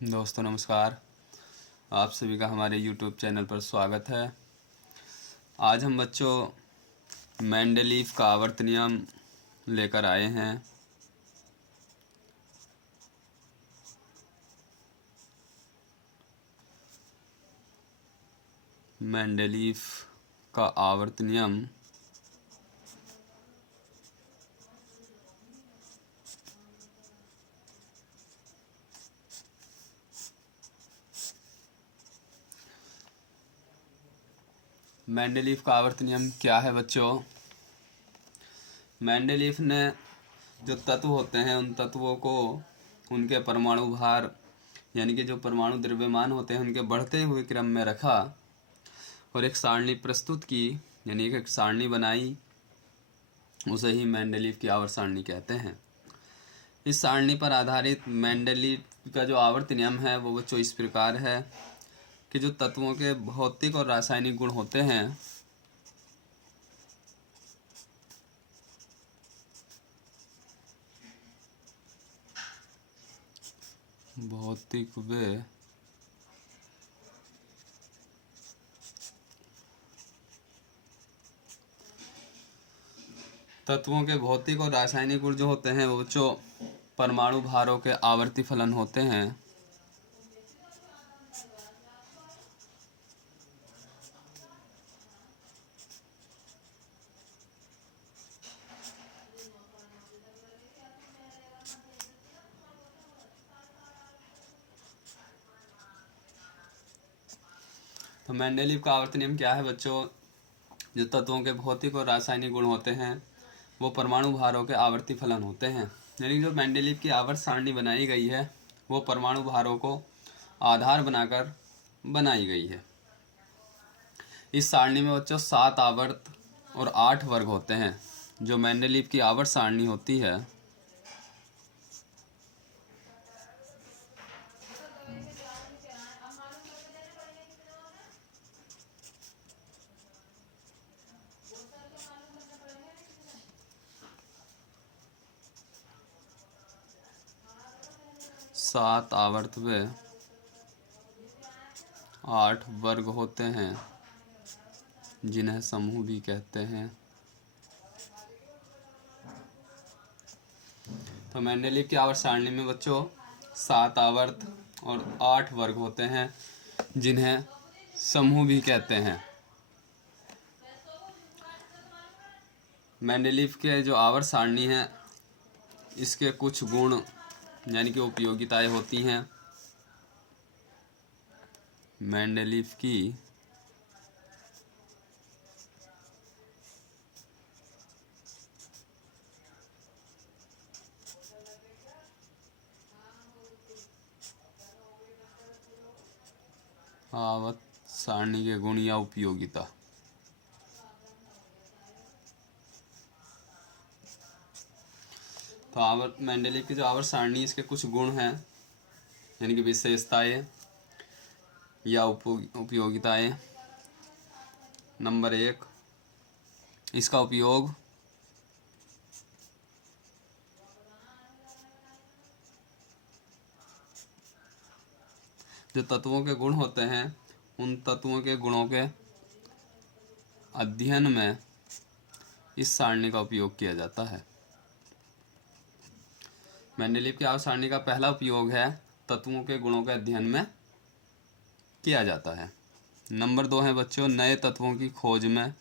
दोस्तों नमस्कार। आप सभी का हमारे YouTube चैनल पर स्वागत है। आज हम बच्चों मेंडलीव का आवर्त नियम लेकर आए हैं। मेंडलीव का आवर्त नियम मेंडलीव का आवर्त नियम क्या है बच्चों? मेंडलीव ने जो तत्व होते हैं उन तत्वों को उनके परमाणु भार यानी कि जो परमाणु द्रव्यमान होते हैं उनके बढ़ते हुए क्रम में रखा और एक सारणी प्रस्तुत की, यानी एक सारणी बनाई। उसे ही मेंडलीव की आवर्त सारणी कहते हैं। इस सारणी पर आधारित मेंडलीव का जो आवर्त नियम है वो बच्चों इस प्रकार है कि जो तत्वों के भौतिक और रासायनिक गुण होते हैं भौतिक व तत्वों के भौतिक और रासायनिक गुण जो होते हैं वो बच्चों परमाणु भारों के आवर्ती फलन होते हैं। तो मेंडलीव का आवर्त नियम क्या है बच्चों? जो तत्वों के भौतिक और रासायनिक गुण होते हैं वो परमाणु भारों के आवर्ती फलन होते हैं। यानी जो मेंडलीव की आवर्त सारणी बनाई गई है वो परमाणु भारों को आधार बनाकर बनाई गई है। इस सारणी में बच्चों 7 आवर्त और 8 वर्ग होते हैं। जो मेंडलीव की आवर्त सारणी होती है सात आवर्त व 8 वर्ग होते हैं जिन्हें समूह भी कहते हैं। तो मेंडलीव की आवर्त सारणी में बच्चों 7 आवर्त और 8 वर्ग होते हैं जिन्हें समूह भी कहते हैं। मेंडलीव के जो आवर्त सारणी है इसके कुछ गुण यानी कि उपयोगिताएं होती हैं। मेंडलीव की आवर्त सारणी के गुण या उपयोगिता। तो आवर्त मेंडलीव की जो आवर्त सारणी इसके कुछ गुण हैं यानी कि विशेषताएं या उपयोगिताएं। नंबर 1, इसका उपयोग जो तत्वों के गुण होते हैं उन तत्वों के गुणों के अध्ययन में इस सारणी का उपयोग किया जाता है। मेंडलीव की आवर्त सारणी का पहला उपयोग है तत्वों के गुणों के अध्ययन में किया जाता है। नंबर 2 है बच्चों नए तत्वों की खोज में।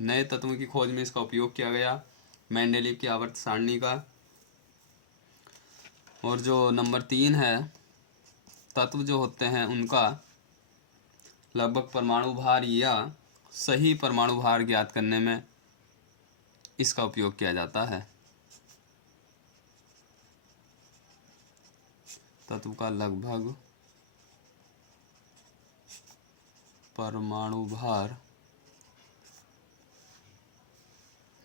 नए तत्वों की खोज में इसका उपयोग किया गया मेंडलीव की आवर्त सारणी का। और जो नंबर 3 है तत्व जो होते हैं उनका लगभग परमाणु भार या सही परमाणु भार ज्ञात करने में इसका उपयोग किया जाता है। तत्व का लगभग परमाणु भार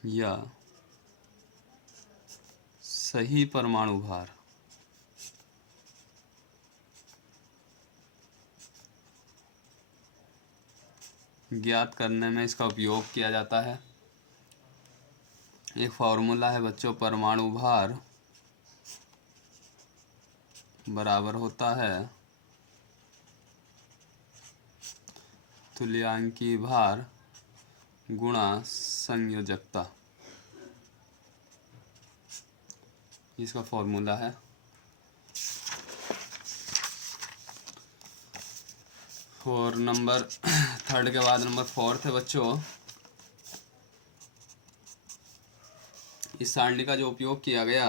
या सही परमाणु भार ज्ञात करने में इसका उपयोग किया जाता है। एक फॉर्मूला है बच्चों, परमाणु भार बराबर होता है तुल्यांकी भार गुणा संयोजकता। इसका फॉर्मूला है। और नंबर 3 के बाद नंबर 4 है बच्चों, इस सारणी का जो उपयोग किया गया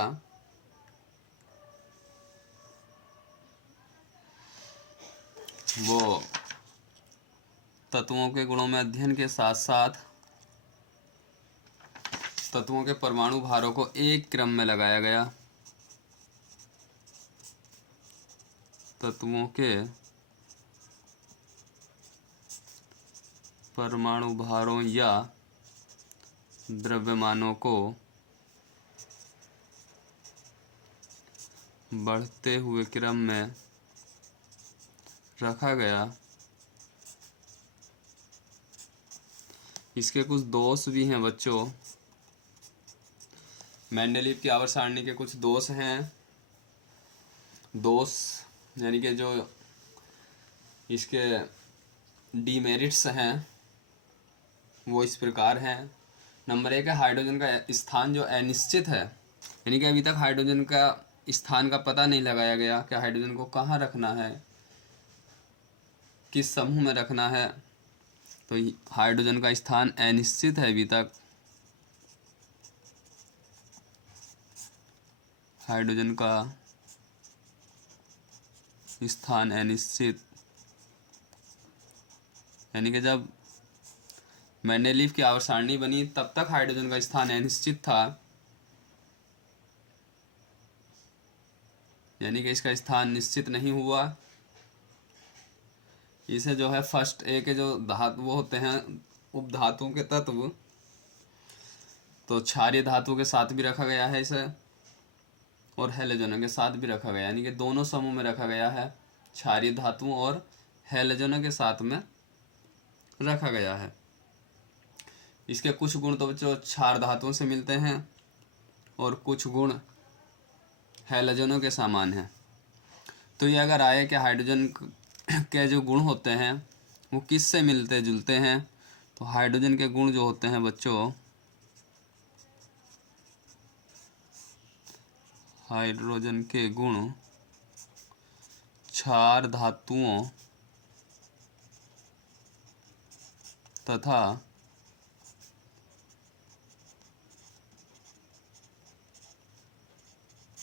वो तत्वों के गुणों में अध्ययन के साथ साथ तत्वों के परमाणु भारों को एक क्रम में लगाया गया। तत्वों के परमाणु भारों या द्रव्यमानों को बढ़ते हुए क्रम में रखा गया। इसके कुछ दोष भी हैं बच्चों, मेंडलीव की आवर्त सारणी के कुछ दोष हैं। दोष यानी कि जो इसके डीमेरिट्स हैं वो इस प्रकार हैं। नंबर 1 है हाइड्रोजन का स्थान जो अनिश्चित है, यानी कि अभी तक हाइड्रोजन का स्थान का पता नहीं लगाया गया कि हाइड्रोजन को कहाँ रखना है, किस समूह में रखना है। तो हाइड्रोजन का स्थान अनिश्चित है अभी तक। हाइड्रोजन का स्थान अनिश्चित, यानी कि जब मेंडलीव की आवर्त सारणी बनी तब तक हाइड्रोजन का स्थान अनिश्चित था, यानी कि इसका स्थान निश्चित नहीं हुआ। इसे जो है फर्स्ट ए के जो धातु वो होते हैं उपधातुओं के तत्व, तो क्षारीय धातु के साथ भी रखा गया है इसे, और हैलोजनों के साथ भी रखा गया, यानी कि दोनों समूह में रखा गया है। क्षारीय धातुओं और हैलोजनों के साथ में रखा गया है। इसके कुछ गुण तो जो क्षार धातुओं से मिलते हैं और कुछ गुण हैलोजनों के समान हैं। तो ये अगर आए कि हाइड्रोजन के जो गुण होते हैं वो किससे मिलते जुलते हैं, तो हाइड्रोजन के गुण जो होते हैं बच्चों, हाइड्रोजन के गुण क्षार धातुओं तथा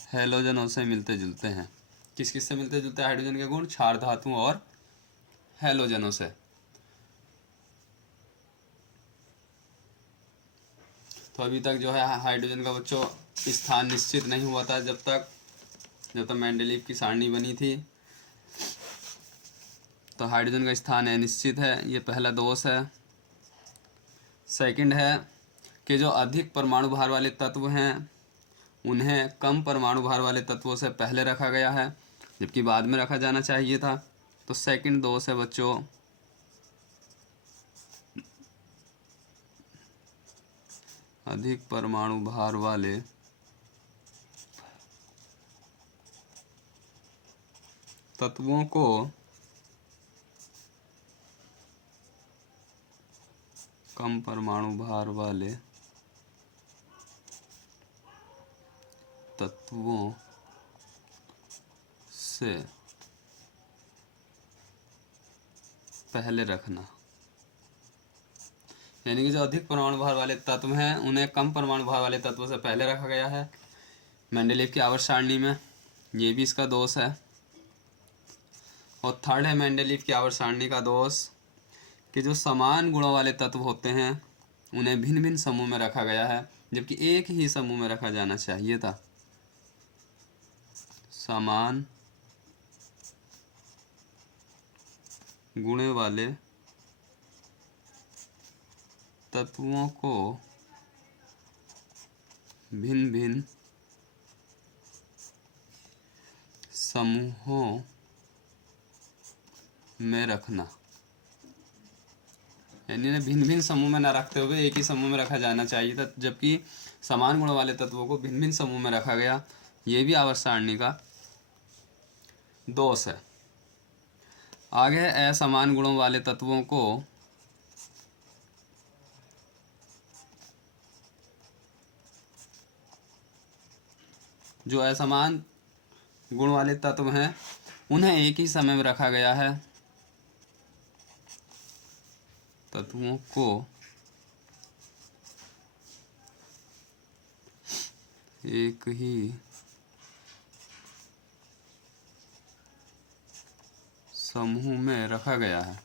हैलोजनों से मिलते जुलते हैं। किस किस से मिलते जुलते हैं हाइड्रोजन के गुण? क्षार धातुओं और हैलोजनों से। तो अभी तक जो है हाइड्रोजन का बच्चों स्थान निश्चित नहीं हुआ था जब तक मेंडलीव की सारणी बनी थी। तो हाइड्रोजन का स्थान अनिश्चित है, ये पहला दोष है। सेकंड है कि जो अधिक परमाणु भार वाले तत्व हैं उन्हें कम परमाणु भार वाले तत्वों से पहले रखा गया है, जबकि बाद में रखा जाना चाहिए था। तो सेकंड दोष है बच्चों अधिक परमाणु भार वाले तत्वों को कम परमाणु भार वाले तत्वों से पहले रखना, यानी कि जो अधिक परमाणु भार वाले तत्व हैं उन्हें कम परमाणु भार वाले तत्वों से पहले रखा गया है मेंडलीव की आवर्त सारणी में। ये भी इसका दोष है। और थर्ड है मेंडलीव की आवर्त सारणी का दोष कि जो समान गुणों वाले तत्व होते हैं उन्हें भिन्न भिन्न समूह में रखा गया है, जबकि एक ही समूह में रखा जाना चाहिए था। समान गुणों वाले तत्वों को भिन्न भिन्न समूहों में रखना, यानी इन्हें भिन्न भिन्न समूह में न रखते हुए एक ही समूह में रखा जाना चाहिए था, जबकि समान गुण वाले तत्वों को भिन्न भिन्न समूह में रखा गया। ये भी आवर्त सारणी का दोष है। आगे है असमान गुणों वाले तत्वों को जो असमान गुण वाले तत्व हैं उन्हें एक ही समय में रखा गया है। तत्वों को एक ही समूह में रखा गया है,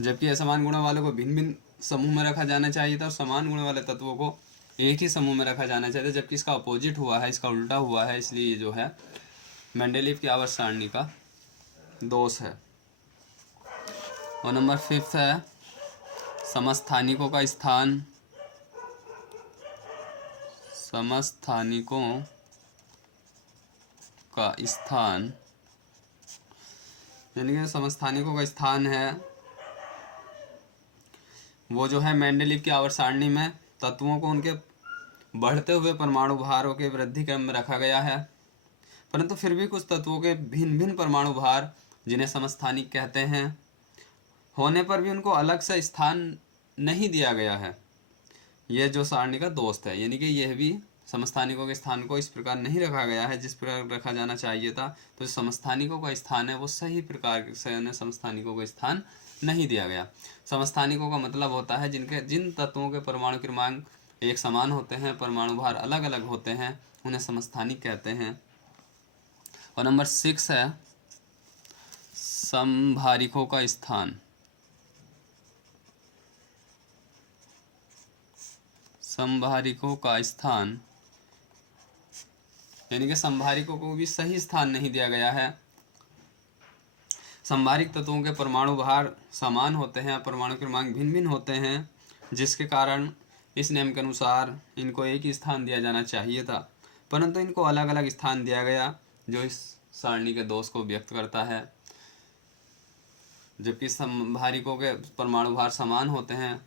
जबकि असमान गुणों वालों को भिन्न भिन्न समूह में रखा जाना चाहिए था और समान गुण वाले तत्वों को एक ही समूह में रखा जाना चाहिए, जबकि इसका अपोजिट हुआ है, इसका उल्टा हुआ है। इसलिए ये जो है मेंडेलीव की आवर्त सारणी का दोष है। और नंबर 5 है समस्थानिकों का स्थान। समस्थानिकों का स्थान यानी कि समस्थानिकों का स्थान है वो जो है मेंडेलीव की आवर्त सारणी में तत्वों को उनके बढ़ते हुए परमाणु भारों के वृद्धि क्रम में रखा गया है, परंतु फिर भी कुछ तत्वों के भिन्न भिन्न परमाणु भार जिन्हें समस्थानिक कहते हैं होने पर भी उनको अलग से स्थान नहीं दिया गया है। यह जो सारणी का दोष है, यानी कि यह भी समस्थानिकों के स्थान को इस प्रकार नहीं रखा गया है जिस प्रकार रखा जाना चाहिए था। तो जो समस्थानिकों का स्थान है वो सही प्रकार से उन्हें समस्थानिकों को स्थान नहीं दिया गया। समस्थानिकों का मतलब होता है जिन तत्वों के परमाणु क्रमांक एक समान होते हैं, परमाणु भार अलग अलग होते हैं, उन्हें समस्थानिक कहते हैं। और नंबर 6 है समभारिकों का स्थान। समभारिकों का स्थान यानी कि समभारिकों को भी सही स्थान नहीं दिया गया है। समभारिक तत्वों के परमाणु भार समान होते हैं, परमाणु क्रमांक भिन्न भिन्न होते हैं, जिसके कारण इस नियम के अनुसार इनको एक ही स्थान दिया जाना चाहिए था, परंतु इनको अलग अलग स्थान दिया गया, जो इस सारणी के दोष को व्यक्त करता है। जबकि समभारिकों के परमाणु भार समान होते हैं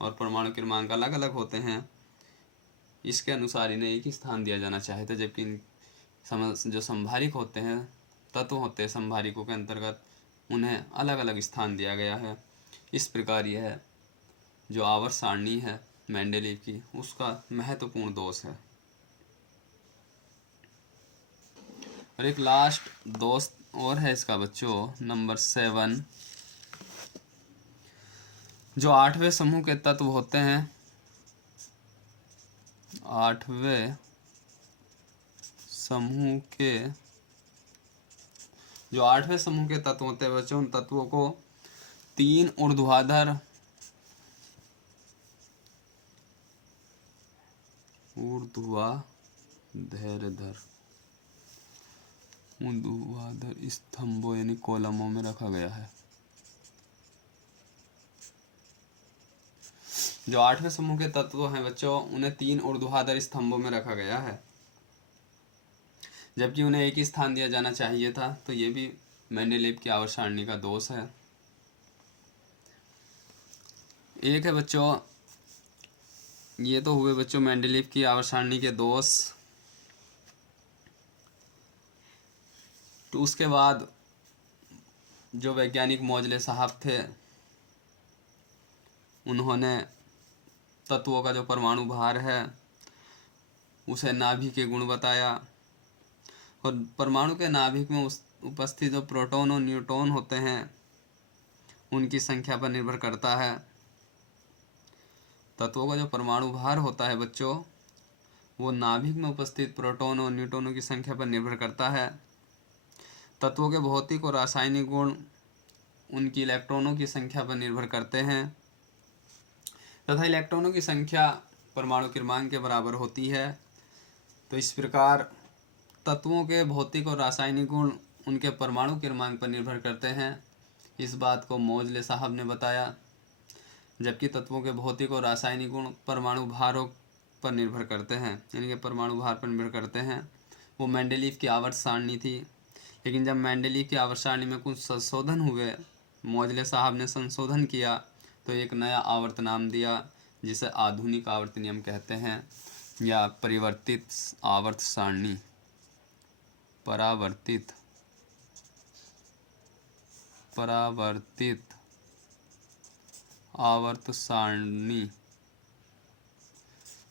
और परमाणु क्रमांक अलग अलग होते हैं, इसके अनुसार इन्हें एक ही स्थान दिया जाना चाहिए था, जबकि जो समभारिक होते हैं, तत्व होते हैं समभारिकों के अंतर्गत, उन्हें अलग अलग स्थान दिया गया है। इस प्रकार यह जो आवर्त सारणी है मेंडेलीव की, उसका महत्वपूर्ण दोष है। और एक लास्ट दोष और है इसका बच्चों, नंबर 7, जो 8वें समूह के तत्व होते हैं, 8वें समूह के जो 8वें समूह के तत्व होते हैं बच्चों, उन तत्वों को 3 ऊर्ध्वाधर स्तंभों यानी कॉलमों में रखा गया है। जो 8वें समूह के तत्व हैं बच्चों, उन्हें 3 ऊर्ध्वाधर स्तंभों में रखा गया है, जबकि उन्हें एक ही स्थान दिया जाना चाहिए था। तो ये भी मेंडेलीव की आवर्त सारणी का दोष है। एक है बच्चों, ये तो हुए बच्चों मेंडेलीव की आवर्त सारणी के दोष। तो उसके बाद जो वैज्ञानिक मोजले साहब थे, उन्होंने तत्वों का जो परमाणु भार है उसे नाभिक के गुण बताया, और परमाणु के नाभिक में उपस्थित जो प्रोटॉन और न्यूट्रॉन होते हैं उनकी संख्या पर निर्भर करता है। तत्वों का जो परमाणु भार होता है बच्चों, वो नाभिक में उपस्थित प्रोटॉन और न्यूट्रॉनों की संख्या पर निर्भर करता है। तत्वों के भौतिक और रासायनिक गुण उनकी इलेक्ट्रॉनों की संख्या पर निर्भर करते हैं, तथा इलेक्ट्रॉनों की संख्या परमाणु क्रमांक के बराबर होती है। तो इस प्रकार तत्वों के भौतिक और रासायनिक गुण उनके परमाणु क्रमांक पर निर्भर करते हैं। इस बात को मोजले साहब ने बताया, जबकि तत्वों के भौतिक और रासायनिक गुण परमाणु भारों पर निर्भर करते हैं, यानी कि परमाणु भार पर निर्भर करते हैं। वो मेंडेलीव की आवर्त सारणी थी। लेकिन जब मेंडेलीव की आवर्त सारणी में कुछ संशोधन हुए, मोजले साहब ने संशोधन किया, तो एक नया आवर्त नाम दिया जिसे आधुनिक आवर्त नियम कहते हैं या परिवर्तित आवर्त सारणी, परावर्तित आवर्त सारणी।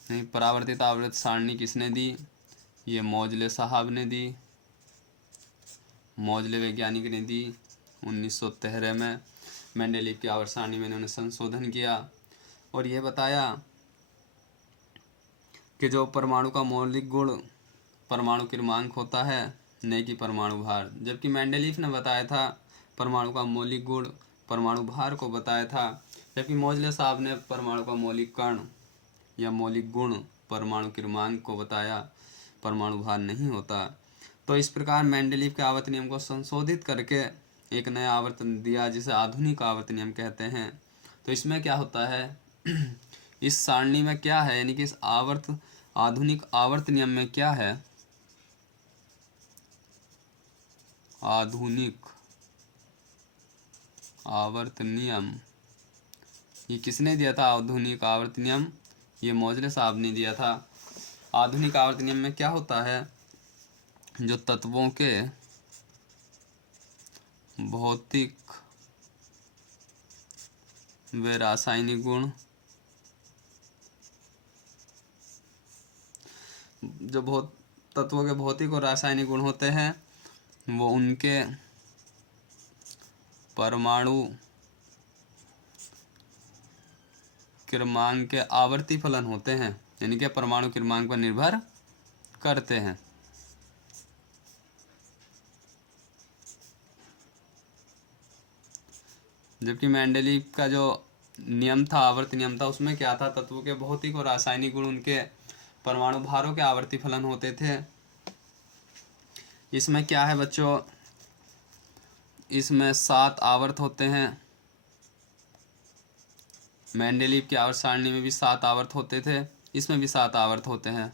नहीं, परावर्तित आवर्त सारणी किसने दी? ये मोजले साहब ने दी, मोजले वैज्ञानिक ने दी 1913 में। मेंडेलीव की आवर्त सारणी में इन्होंने संशोधन किया और ये बताया कि जो परमाणु का मौलिक गुण परमाणु क्रमांक होता है, न कि परमाणु भार। जबकि मेंडेलीव ने बताया था परमाणु का मौलिक गुण परमाणु भार को बताया था, जबकि मोजले साहब ने परमाणु का मौलिक कण या मौलिक गुण परमाणु क्रमांक को बताया, परमाणु भार नहीं होता। तो इस प्रकार मेंडेलीव के आवर्त नियम को संशोधित करके एक नया आवर्त दिया जिसे आधुनिक आवर्त नियम कहते हैं। तो इसमें क्या होता है इस सारणी में क्या है, यानी कि इस आधुनिक आवर्त नियम में क्या है? आधुनिक आवर्त नियम ये किसने दिया था? आधुनिक आवर्त नियम ये मोजले साहब ने दिया था। आधुनिक आवर्त नियम में क्या होता है? जो तत्वों के भौतिक व रासायनिक गुण, जो तत्वों के भौतिक और रासायनिक गुण होते हैं, वो उनके परमाणु क्रमांक के आवर्ती फलन होते हैं, यानी कि परमाणु क्रमांक पर निर्भर करते हैं। जबकि मेंडेलीव का जो नियम था, आवर्त नियम था, उसमें क्या था? तत्वों के भौतिक और रासायनिक गुण उनके परमाणु भारों के आवर्ती फलन होते थे। इसमें क्या है बच्चों? इसमें 7 आवर्त होते हैं। मेंडेलीव की आवर्त सारणी में भी 7 आवर्त होते थे, इसमें भी 7 आवर्त होते हैं,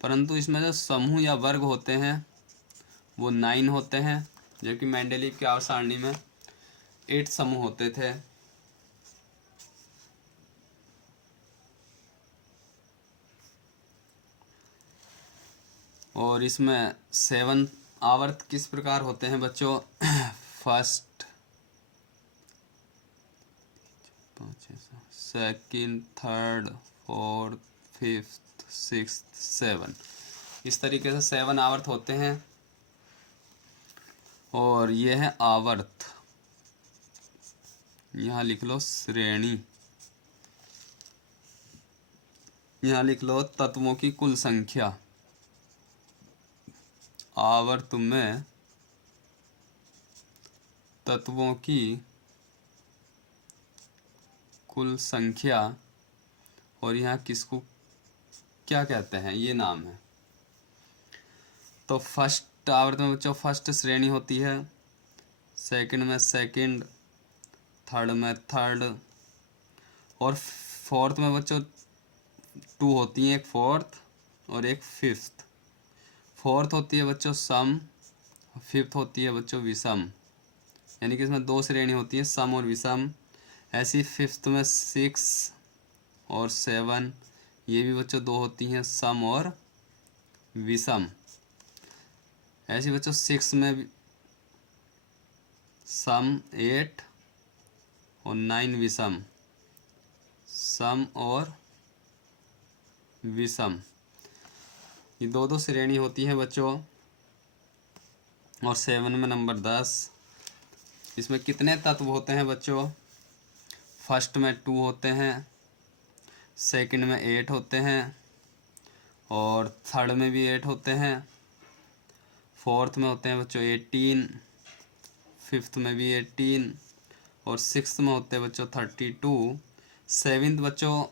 परंतु इसमें जो समूह या वर्ग होते हैं वो 9 होते हैं, जबकि मेंडेलीव की आवर्त सारणी में 8 समूह होते थे। और इसमें 7 आवर्त किस प्रकार होते हैं बच्चों? First, second, third, fourth, fifth, sixth, 7, इस तरीके से 7 आवर्त होते हैं। और ये है आवर्त, यहाँ लिख लो श्रेणी, यहाँ लिख लो तत्वों की कुल संख्या। आवर्त में तत्वों की कुल संख्या, और यहाँ किसको क्या कहते हैं, ये नाम है। तो फर्स्ट आवर्त में बच्चों फर्स्ट श्रेणी होती है, सेकंड में सेकंड, थर्ड में थर्ड, और फोर्थ में बच्चों 2 होती हैं, एक फोर्थ और एक फिफ्थ। फोर्थ होती है बच्चों सम, फिफ्थ होती है बच्चों विषम, यानी कि इसमें 2 श्रेणी होती है, सम और विषम। ऐसी फिफ्थ में 6 और 7, ये भी बच्चों 2 होती हैं, सम और विषम। ऐसी बच्चों 6 में सम 8 और 9 विषम, सम और विषम, ये 2 श्रेणी होती है बच्चों। और 7 में नंबर 10, इसमें कितने तत्व होते हैं बच्चों? फर्स्ट में 2 होते हैं, सेकंड में 8 होते हैं, और थर्ड में भी 8 होते हैं, फोर्थ में होते हैं बच्चों 18, फिफ्थ में भी 18, और सिक्स्थ में होते हैं बच्चों 32। सेवेंथ बच्चों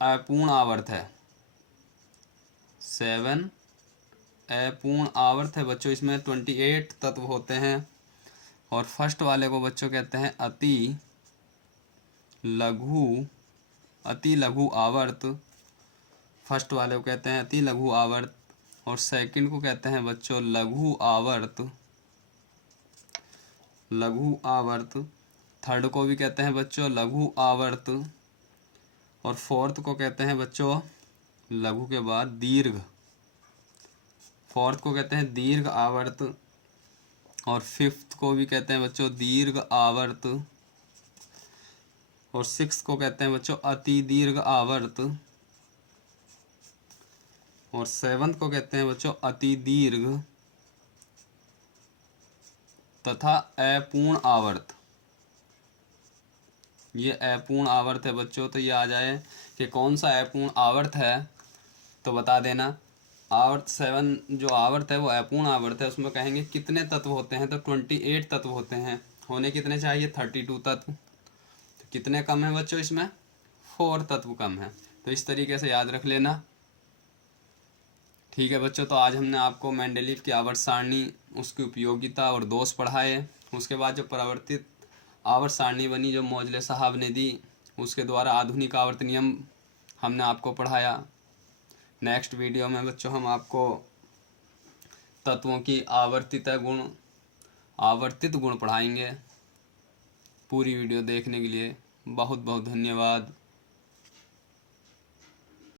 अपूर्ण आवर्त है, 7 अपूर्ण आवर्त है बच्चों, इसमें 28 तत्व होते हैं। और फर्स्ट वाले को बच्चों कहते हैं अति लघु आवर्त, फर्स्ट वाले को कहते हैं अति लघु आवर्त, और सेकंड को कहते हैं बच्चों लघु आवर्त, लघु आवर्त, थर्ड को भी कहते हैं बच्चों लघु आवर्त, और फोर्थ को कहते हैं बच्चों लघु के बाद दीर्घ, फोर्थ को कहते हैं दीर्घ आवर्त, और फिफ्थ को भी कहते हैं बच्चों दीर्घ आवर्त, और सिक्स को कहते हैं बच्चों अति दीर्घ आवर्त, और सेवंथ को कहते हैं बच्चों अति दीर्घ तथा अपूर्ण आवर्त। ये अपूर्ण आवर्त है बच्चों, तो ये आ जाए कि कौन सा अपूर्ण आवर्त है तो बता देना। आवर्त 7 जो आवर्त है वो अपूर्ण आवर्त है, उसमें कहेंगे कितने तत्व होते हैं, तो 28 तत्व होते हैं, होने कितने चाहिए 32 तत्व, तो कितने कम है बच्चों इसमें 4 तत्व कम है। तो इस तरीके से याद रख लेना। ठीक है बच्चों, तो आज हमने आपको मेंडलीव की आवर्त सारणी, उसकी उपयोगिता और दोष पढ़ाए। उसके बाद जो परिवर्तित आवर्त सारणी बनी जो मोजले साहब ने दी, उसके द्वारा आधुनिक आवर्त नियम हमने आपको पढ़ाया। नेक्स्ट वीडियो में बच्चों हम आपको तत्वों की आवर्तित गुण पढ़ाएंगे। पूरी वीडियो देखने के लिए बहुत बहुत धन्यवाद।